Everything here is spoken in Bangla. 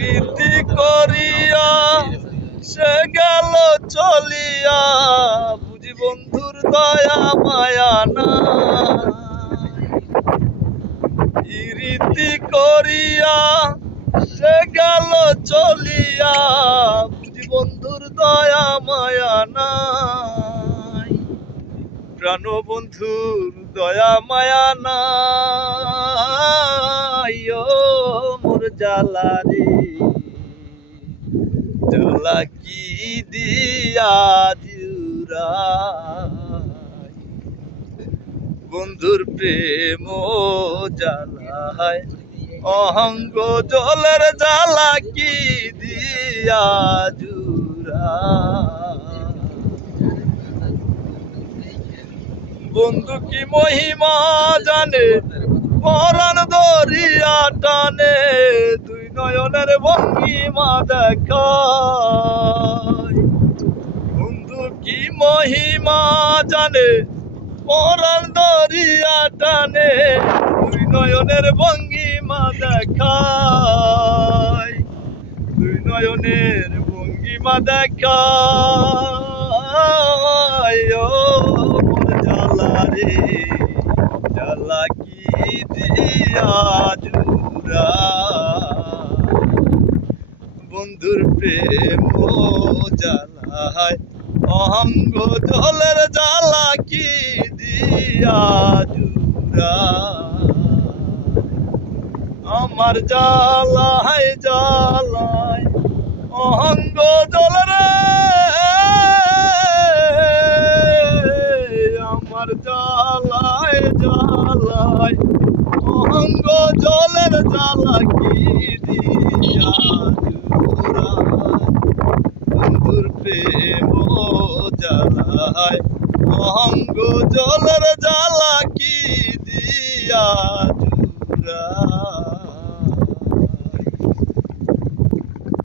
রীতি করিয়া সে গেল চলিয়া, বুঝি বন্ধুর দয়া মায়া না। রীতি করিয়া সে গেল চলিয়া, বুঝি বন্ধুর দয়া মায়া নাই। প্রাণ বন্ধুর দয়া মায়া নাই, ও মোর জ্বালা রে, জ্বালা কি দিয়া জুড়াই। বন্ধুর প্রেম জ্বালায় অহঙ্গ জলের জ্বালা কি দিয়া জুড়াই। বন্ধু কি মহিমা জানে, পরাণ দরিয়া টানে, দুই নয়নের ভঙ্গিমা দেখায়। বন্ধু কি মহিমা জানে, পরাণ দরিয়া টানে, দুই নয়নের ভঙ্গিমা দেখায়। দুই নয়নের ভঙ্গিমা দেখায়, ও মোর জ্বালা রে, জ্বালা কি দিয়া জুড়াই। বন্ধুর প্রেম জ্বালায় অহঙ্গ জলের জ্বালা কি দিয়া জুড়াই। আমার জ্বালায় জ্বালায় অহঙ্গ জলের, আমার জ্বালায় জ্বালায় অহঙ্গ জলের জ্বালা কি দিয়া জুড়াই। বন্ধুর প্রেম জ্বালায় অহঙ্গ জলের জ্বালা কি দিয়া